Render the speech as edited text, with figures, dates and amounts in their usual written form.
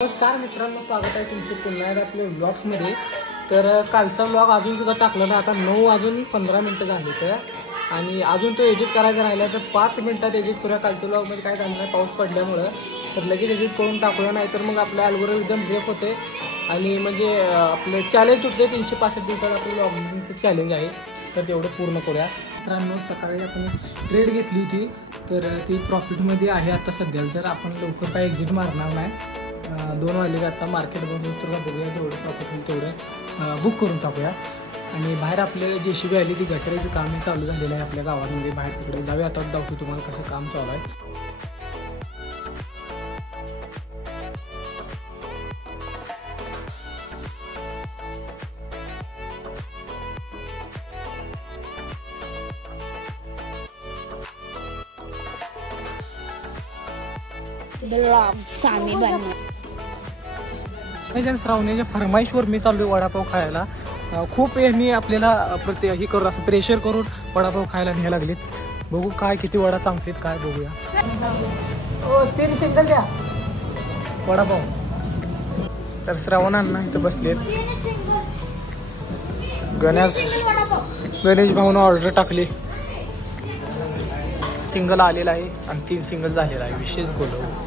नमस्कार मित्रांनो, स्वागत आहे तुमचे पुन्हा एकदा आपल्या व्लॉग्समध्ये। तर कालचा व्लॉग अजून सुद्धा टाकला ना, आता 9 वाजून 15 मिनिटं झाली तर आणि अजून तो एडिट करायचा राहिला तर 5 मिनिटात एडिट करूया। कालच्या व्लॉगमध्ये काय झालं नाही, पाऊस पडल्यामुळं तर लगेच एडिट करून टाकूया, नाही तर मग आपल्या अल्गोरिदम ब्रेक होते आणि म्हणजे आपलं चॅलेंज तुटते। 365 दिवसात आपलं व्लॉगिंगचं चॅलेंज आहे तर तेवढं पूर्ण करूया। मित्रांनो, सकाळी आपण ट्रेड घेतली होती तर ती प्रॉफिटमध्ये आहे आता सध्याला, तर आपण लवकर काय एक्झिट मारणार नाही। 2 वाजले आता मार्केट बघून तर बघूया, जेवढं प्रॉफिट होईल तेवढं बुक करून टाकूया। आणि बाहेर आपले JCB आली, ती गटाराचं काम चालू झालेलं आहे आपल्या गावामध्ये। बाहेर तिकडे जाऊया, आता दाखवतो तुम्हाला कसं काम चालू आहे। श्रावणीच्या फरमाईशवर मी चाललोय वडापाव खायला। खूप यांनी आपल्याला हे करून असं प्रेशर करून वडापाव खायला न्यायला लागलेत। बघू काय किती वडा सांगतात, काय बघूया। 3 सिंगल द्या वडापाव। तर श्रावणांना इथं बसलेत, गणेश भाऊनं ऑर्डर टाकली, सिंगल आलेला आहे आणि 3 सिंगल झालेला आहे। विशेष बोलव